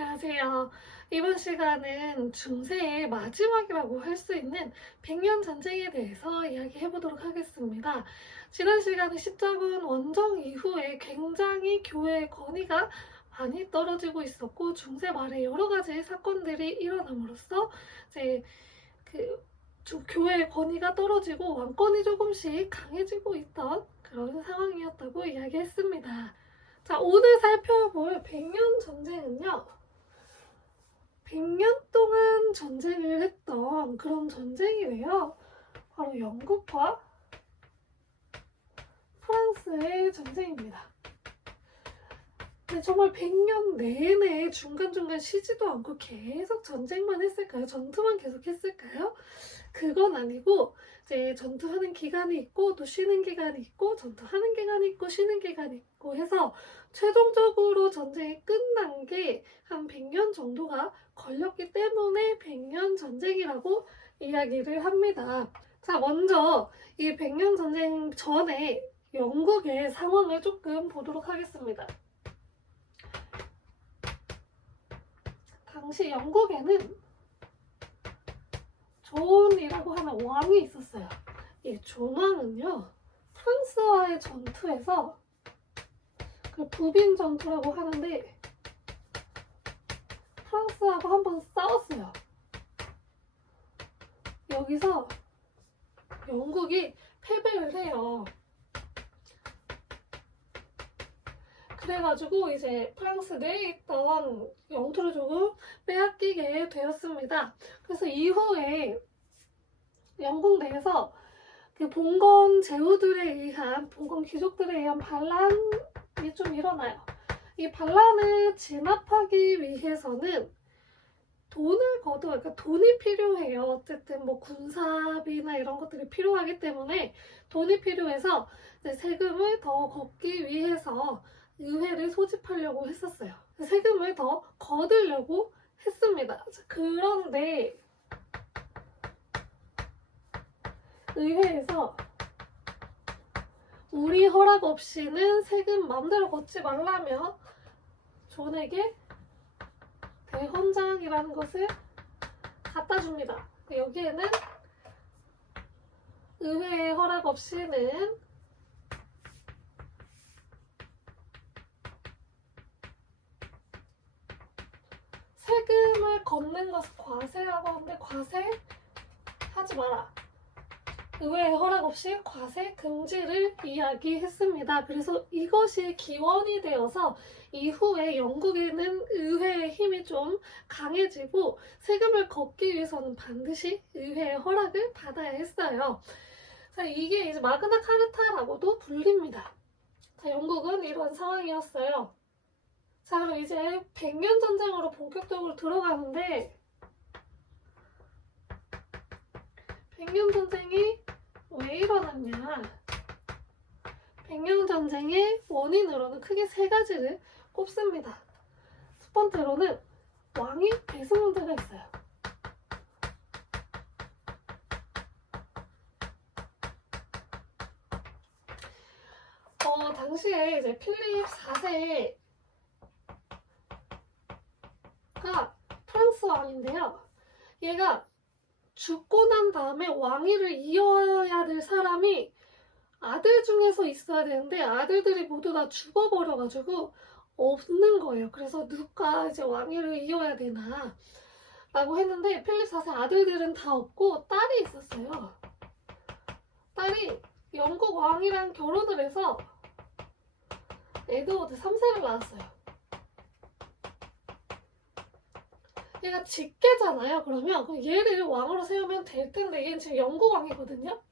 안녕하세요. 이번 시간은 중세의 마지막이라고 할 수 있는 백년 전쟁에 대해서 이야기해 보도록 하겠습니다. 지난 시간에 십자군 원정 이후에 굉장히 교회의 권위가 많이 떨어지고 있었고, 중세 말에 여러 가지 사건들이 일어남으로써 이제 교회의 권위가 떨어지고 왕권이 조금씩 강해지고 있던 그런 상황이었다고 이야기했습니다. 자, 오늘 살펴볼 백년 전쟁은요, 100년 동안 전쟁을 했던 그런 전쟁이래요. 바로 영국과 프랑스의 전쟁입니다. 근데 정말 100년 내내 중간중간 쉬지도 않고 계속 전쟁만 했을까요? 전투만 계속 했을까요? 그건 아니고, 이제 전투하는 기간이 있고 또 쉬는 기간이 있고 전투하는 기간이 있고 쉬는 기간이 있고 해서 최종적으로 전쟁이 끝난 게 한 100년 정도가 걸렸기 때문에 100년 전쟁이라고 이야기를 합니다. 자, 먼저 이 100년 전쟁 전에 영국의 상황을 조금 보도록 하겠습니다. 당시 영국에는 존이라고 하는 왕이 있었어요. 이 존 왕은요, 프랑스와의 전투에서 그 부빈 전투라고 하는데 프랑스하고 한번 싸웠어요. 여기서 영국이 패배를 해요. 그래가지고 이제 프랑스 내에 있던 영토를 조금 빼앗기게 되었습니다. 그래서 이후에 영국 내에서 그 봉건 제후들에 의한, 봉건 귀족들에 의한 반란이 좀 일어나요. 이 반란을 진압하기 위해서는 그러니까 돈이 필요해요. 어쨌든 뭐 군사비나 이런 것들이 필요하기 때문에 돈이 필요해서 세금을 더 걷기 위해서 의회를 소집하려고 했었어요. 세금을 더 거두려고 했습니다. 그런데 의회에서 우리 허락 없이는 세금 마음대로 걷지 말라며 존에게 대헌장이라는 것을 갖다 줍니다. 여기에는 의회의 허락 없이는 세금을 걷는 것을 과세라고 하는데 과세하지 마라. 의회의 허락 없이 과세 금지를 이야기했습니다. 그래서 이것이 기원이 되어서 이후에 영국에는 의회의 힘이 좀 강해지고 세금을 걷기 위해서는 반드시 의회의 허락을 받아야 했어요. 자, 이게 이제 마그나 카르타라고도 불립니다. 자, 영국은 이런 상황이었어요. 자, 그럼 이제 100년 전쟁으로 본격적으로 들어가는데 100년 전쟁이 왜 일어났냐? 100년 전쟁의 원인으로는 크게 세 가지를 꼽습니다. 첫 번째로는 왕위 계승 문제가 있어요. 당시에 이제 필립 4세가 프랑스 왕인데요. 얘가 죽고 난 다음에 왕위를 이어야 될 사람이 아들 중에서 있어야 되는데 아들들이 모두 다 죽어버려가지고 없는 거예요. 그래서 누가 이제 왕위를 이어야 되나 라고 했는데 필립 4세 아들들은 다 없고 딸이 있었어요. 딸이 영국 왕이랑 결혼을 해서 에드워드 3세를 낳았어요. 얘가 직계잖아요. 그러면 얘를 왕으로 세우면 될 텐데 얘는 지금 영국 왕이거든요.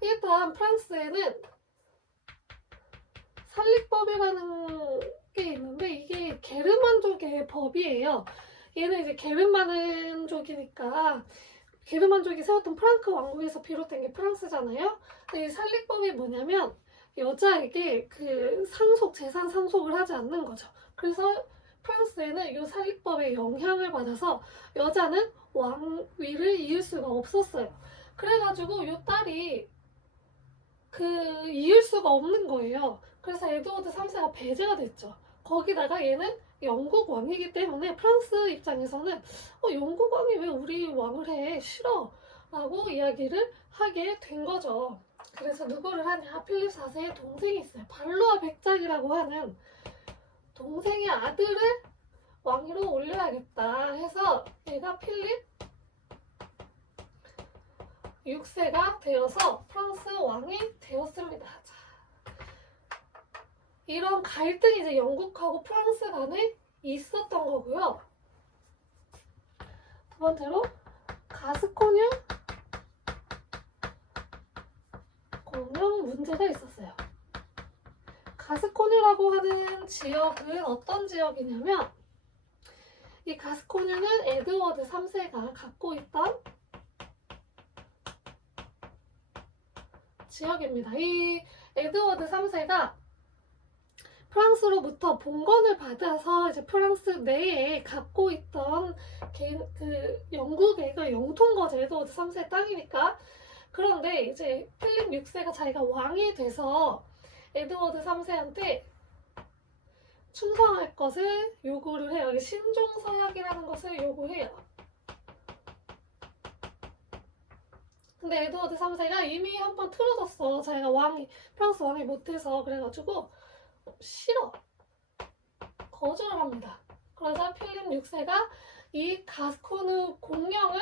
일단 프랑스에는 살릭법이라는 게 있는데 이게 게르만족의 법이에요. 얘는 이제 게르만족이니까 게르만족이 세웠던 프랑크 왕국에서 비롯된 게 프랑스잖아요. 근데 이 살릭법이 뭐냐면 여자에게 그 재산 상속을 하지 않는 거죠. 그래서 프랑스에는 이 살릭법의 영향을 받아서 여자는 왕위를 이을 수가 없었어요. 그래가지고 이 딸이 이을 수가 없는 거예요. 그래서 에드워드 3세가 배제가 됐죠. 거기다가 얘는 영국 왕이기 때문에 프랑스 입장에서는 영국 왕이 왜 우리 왕을 해? 싫어. 라고 이야기를 하게 된 거죠. 그래서 누구를 하냐? 필립 4세의 동생이 있어요. 발로아 백작이라고 하는 동생의 아들을 왕위로 올려야겠다 해서 얘가 필립 6세가 되어서 프랑스 왕이 되었습니다. 자, 이런 갈등이 이제 영국하고 프랑스 간에 있었던 거고요. 두 번째로 가스코뉴 공영 문제가 있었어요. 가스코뉴라고 하는 지역은 어떤 지역이냐면 이 가스코뉴는 에드워드 3세가 갖고 있던 지역입니다. 이 에드워드 3세가 프랑스로부터 봉건을 받아서 이제 프랑스 내에 갖고 있던 영국의 그 영통거죠. 에드워드 3세의 땅이니까. 그런데 이제 필립 6세가 자기가 왕이 돼서 에드워드 3세한테 충성할 것을 요구를 해요. 신종서약이라는 것을 요구해요. 근데 에드워드 3세가 이미 한 번 틀어졌어. 자기가 프랑스 왕이 못해서. 그래가지고 싫어. 거절을 합니다. 그러자 필립 6세가 이 가스코누 공영을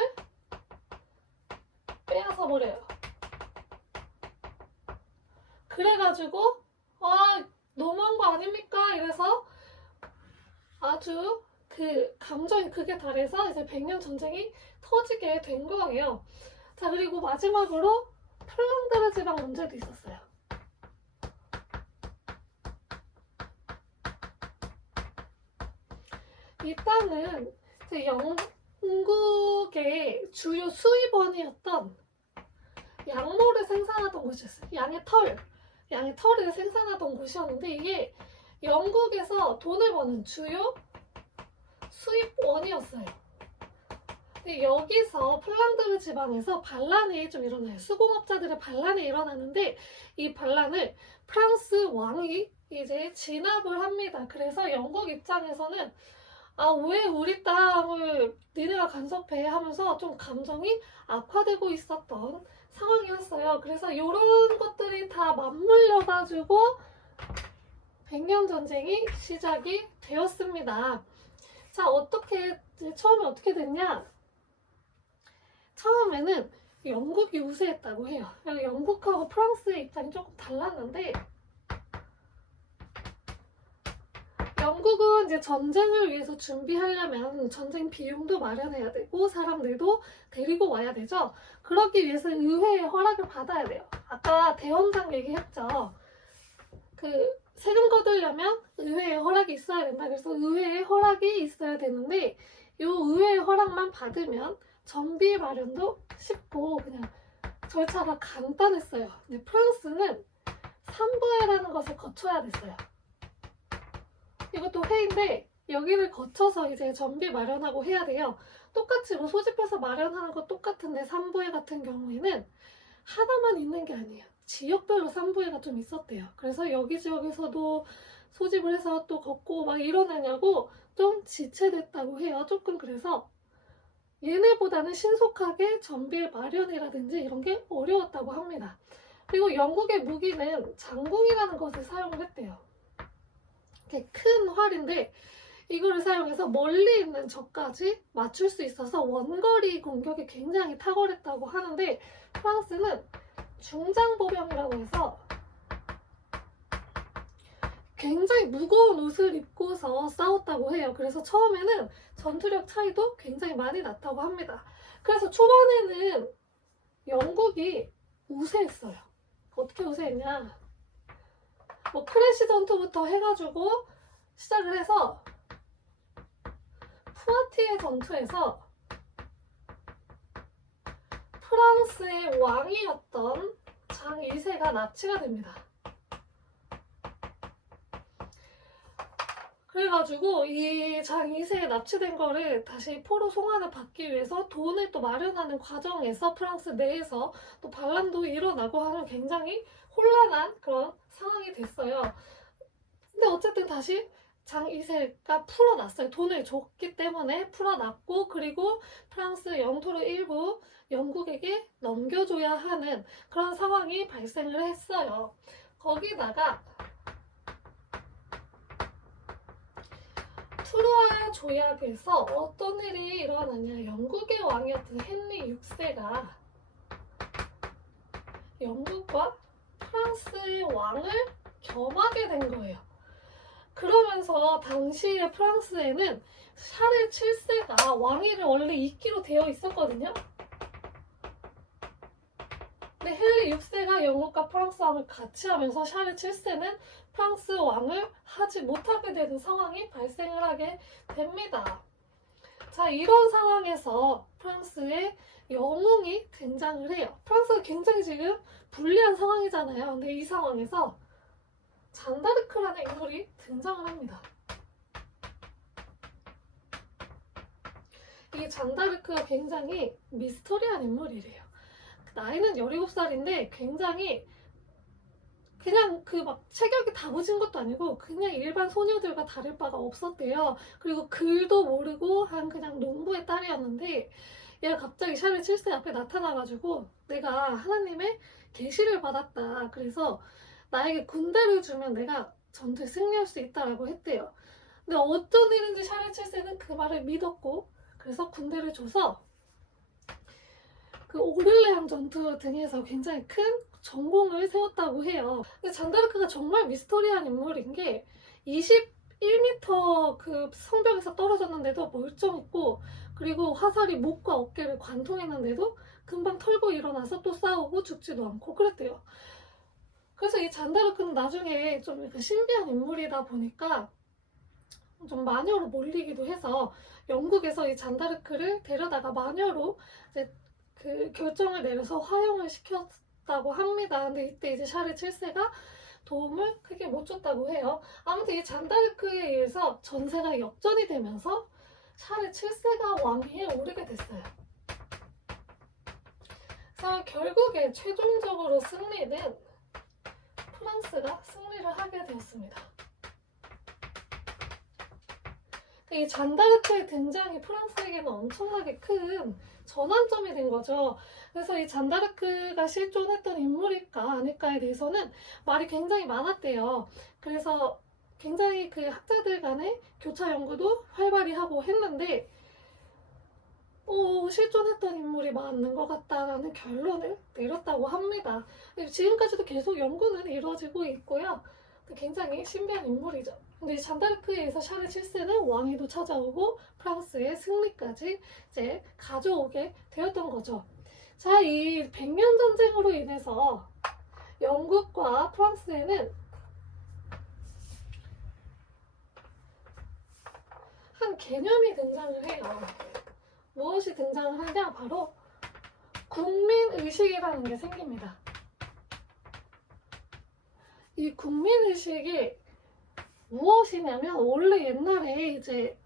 빼앗아 버려요. 그래가지고 너무한 거 아닙니까? 이래서 아주 그 감정이 극에 달해서 이제 100년 전쟁이 터지게 된 거예요. 자, 그리고 마지막으로 플랑드르 지방 문제도 있었어요. 이 땅은 이제 영국의 주요 수입원이었던 양모를 생산하던 곳이었어요. 양의 털을 생산하던 곳이었는데 이게 영국에서 돈을 버는 주요 수입원이었어요. 근데 여기서 플랑드르 지방에서 반란이 좀 일어나요. 수공업자들의 반란이 일어나는데 이 반란을 프랑스 왕이 이제 진압을 합니다. 그래서 영국 입장에서는 왜 우리 땅을 니네가 간섭해 하면서 좀 감정이 악화되고 있었던 상황이었어요. 그래서 이런 것들이 다 맞물려가지고 100년 전쟁이 시작이 되었습니다. 자, 처음에 어떻게 됐냐? 처음에는 영국이 우세했다고 해요. 영국하고 프랑스의 입장이 조금 달랐는데 영국은 이제 전쟁을 위해서 준비하려면 전쟁 비용도 마련해야 되고 사람들도 데리고 와야 되죠. 그러기 위해서 의회의 허락을 받아야 돼요. 아까 대원장 얘기했죠. 세금 거두려면 의회의 허락이 있어야 된다. 그래서 의회의 허락이 있어야 되는데 이 의회의 허락만 받으면 정비 마련도 쉽고 그냥 절차가 간단했어요. 근데 프랑스는 삼부회라는 것을 거쳐야 됐어요. 이것도 회인데 여기를 거쳐서 이제 정비 마련하고 해야 돼요. 똑같이 소집해서 마련하는 거 똑같은데 삼부회 같은 경우에는 하나만 있는 게 아니에요. 지역별로 삼부회가 좀 있었대요. 그래서 여기 지역에서도 소집을 해서 또 걷고 막 이러느냐고 좀 지체됐다고 해요. 조금 그래서 얘네보다는 신속하게 정비 마련이라든지 이런 게 어려웠다고 합니다. 그리고 영국의 무기는 장궁이라는 것을 사용을 했대요. 큰 활인데 이거를 사용해서 멀리 있는 적까지 맞출 수 있어서 원거리 공격이 굉장히 탁월했다고 하는데 프랑스는 중장보병이라고 해서 굉장히 무거운 옷을 입고서 싸웠다고 해요. 그래서 처음에는 전투력 차이도 굉장히 많이 났다고 합니다. 그래서 초반에는 영국이 우세했어요. 어떻게 우세했냐? 크래시 전투부터 해가지고 시작을 해서 푸아티에 전투에서 프랑스의 왕이었던 장 2세가 납치가 됩니다. 그래가지고 이 장 2세에 납치된 거를 다시 포로 송환을 받기 위해서 돈을 또 마련하는 과정에서 프랑스 내에서 또 반란도 일어나고 하는 굉장히 혼란한 그런 상황이 됐어요. 근데 어쨌든 다시 장 2세가 풀어놨어요. 돈을 줬기 때문에 풀어놨고, 그리고 프랑스 영토를 일부 영국에게 넘겨줘야 하는 그런 상황이 발생을 했어요. 거기다가 트루아 조약에서 어떤 일이 일어나냐, 영국의 왕이었던 헨리 6세가 영국과 프랑스의 왕을 겸하게 된 거예요. 그러면서 당시의 프랑스에는 샤를 7세가 왕위를 원래 잇기로 되어 있었거든요. 근데 헨리 6세가 영국과 프랑스 왕을 같이 하면서 샤를 7세는 프랑스 왕을 하지 못하게 되는 상황이 발생을 하게 됩니다. 자, 이런 상황에서 프랑스의 영웅이 등장을 해요. 프랑스가 굉장히 지금 불리한 상황이잖아요. 근데 이 상황에서 잔다르크라는 인물이 등장을 합니다. 이 잔다르크가 굉장히 미스터리한 인물이래요. 나이는 17살인데 굉장히 그냥 그 막 체격이 다부진 것도 아니고 그냥 일반 소녀들과 다를 바가 없었대요. 그리고 글도 모르고 한 그냥 농부의 딸이었는데 얘가 갑자기 샤를 7세 앞에 나타나가지고 내가 하나님의 계시를 받았다. 그래서 나에게 군대를 주면 내가 전투에 승리할 수 있다라고 했대요. 근데 어떤 일인지 샤를 7세는 그 말을 믿었고 그래서 군대를 줘서 그 오를레앙 전투 등에서 굉장히 큰 전공을 세웠다고 해요. 근데 잔다르크가 정말 미스터리한 인물인 게 21m 그 성벽에서 떨어졌는데도 멀쩡했고, 그리고 화살이 목과 어깨를 관통했는데도 금방 털고 일어나서 또 싸우고 죽지도 않고 그랬대요. 그래서 이 잔다르크는 나중에 좀 신비한 인물이다 보니까 좀 마녀로 몰리기도 해서 영국에서 이 잔다르크를 데려다가 마녀로 이제 그 결정을 내려서 화형을 시켰다고 합니다. 근데 이때 이제 샤를 7세가 도움을 크게 못 줬다고 해요. 아무튼 이 잔다르크에 의해서 전세가 역전이 되면서 샤를 7세가 왕위에 오르게 됐어요. 그래서 결국에 최종적으로 승리는 프랑스가 승리를 하게 되었습니다. 이 잔다르크의 등장이 프랑스에게는 엄청나게 큰 전환점이 된 거죠. 그래서 이 잔다르크가 실존했던 인물일까 아닐까에 대해서는 말이 굉장히 많았대요. 그래서 굉장히 그 학자들 간의 교차 연구도 활발히 하고 했는데 실존했던 인물이 맞는 것 같다라는 결론을 내렸다고 합니다. 지금까지도 계속 연구는 이루어지고 있고요. 굉장히 신비한 인물이죠. 근데 잔다르크에 의해서 샤를 7세는 왕위도 찾아오고 프랑스의 승리까지 이제 가져오게 되었던 거죠. 자, 이 백년 전쟁으로 인해서 영국과 프랑스에는 한 개념이 등장을 해요. 무엇이 등장을 하냐? 바로 국민의식이라는 게 생깁니다. 이 국민의식이 무엇이냐면, 원래 옛날에 이제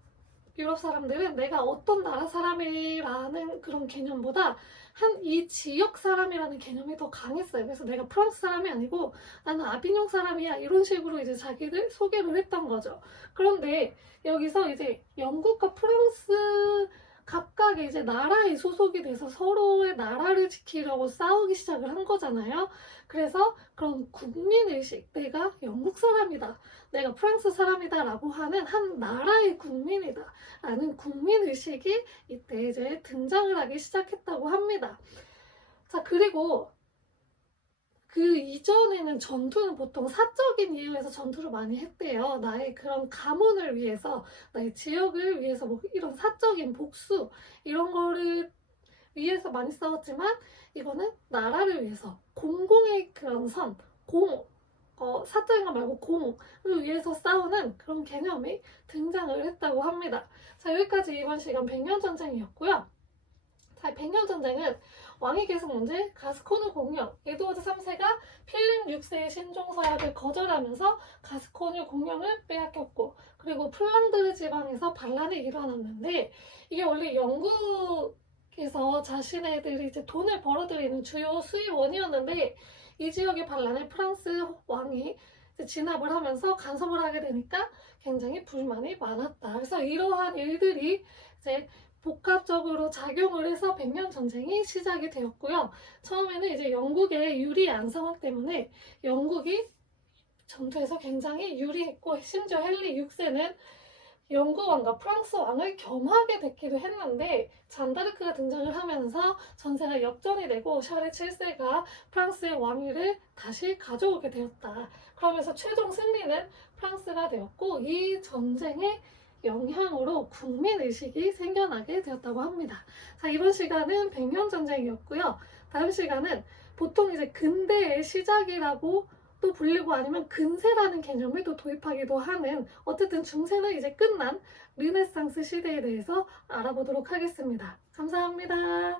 유럽 사람들은 내가 어떤 나라 사람이라는 그런 개념보다 한 이 지역 사람이라는 개념이 더 강했어요. 그래서 내가 프랑스 사람이 아니고 나는 아비뇽 사람이야, 이런 식으로 이제 자기를 소개를 했던 거죠. 그런데 여기서 이제 영국과 프랑스 각각의 이제 나라에 소속이 돼서 서로의 나라를 지키려고 싸우기 시작을 한 거잖아요. 그래서 그런 국민의식, 내가 영국 사람이다, 내가 프랑스 사람이다 라고 하는 한 나라의 국민이다 라는 국민의식이 이때 이제 등장을 하기 시작했다고 합니다. 자, 그리고 그 이전에는 전투는 보통 사적인 이유에서 전투를 많이 했대요. 나의 그런 가문을 위해서, 나의 지역을 위해서, 뭐 이런 사적인 복수 이런 거를 위해서 많이 싸웠지만, 이거는 나라를 위해서, 공공의 그런 선, 사적인 거 말고 공을 위해서 싸우는 그런 개념이 등장을 했다고 합니다. 자, 여기까지 이번 시간 백년 전쟁이었고요. 자, 자, 백년 전쟁은 왕위 계승 문제, 가스코누 공영, 에드워드 3세가 필립 6세의 신종 서약을 거절하면서 가스코누 공영을 빼앗겼고, 그리고 플랑드르 지방에서 반란이 일어났는데, 이게 원래 영국에서 자신네들이 이제 돈을 벌어들이는 주요 수입원이었는데, 이 지역의 반란에 프랑스 왕이 진압을 하면서 간섭을 하게 되니까 굉장히 불만이 많았다. 그래서 이러한 일들이 이제 복합적으로 작용을 해서 백년 전쟁이 시작이 되었고요. 처음에는 이제 영국의 유리 안성왕 때문에 영국이 전투에서 굉장히 유리했고, 심지어 헨리 6세는 영국 왕과 프랑스 왕을 겸하게 됐기도 했는데, 잔다르크가 등장을 하면서 전세가 역전이 되고 샤를 7세가 프랑스의 왕위를 다시 가져오게 되었다. 그러면서 최종 승리는 프랑스가 되었고, 이 전쟁의 영향으로 국민의식이 생겨나게 되었다고 합니다. 자, 이번 시간은 백년전쟁이었고요. 다음 시간은 보통 이제 근대의 시작이라고 또 불리고 아니면 근세라는 개념을 또 도입하기도 하는, 어쨌든 중세는 이제 끝난 르네상스 시대에 대해서 알아보도록 하겠습니다. 감사합니다.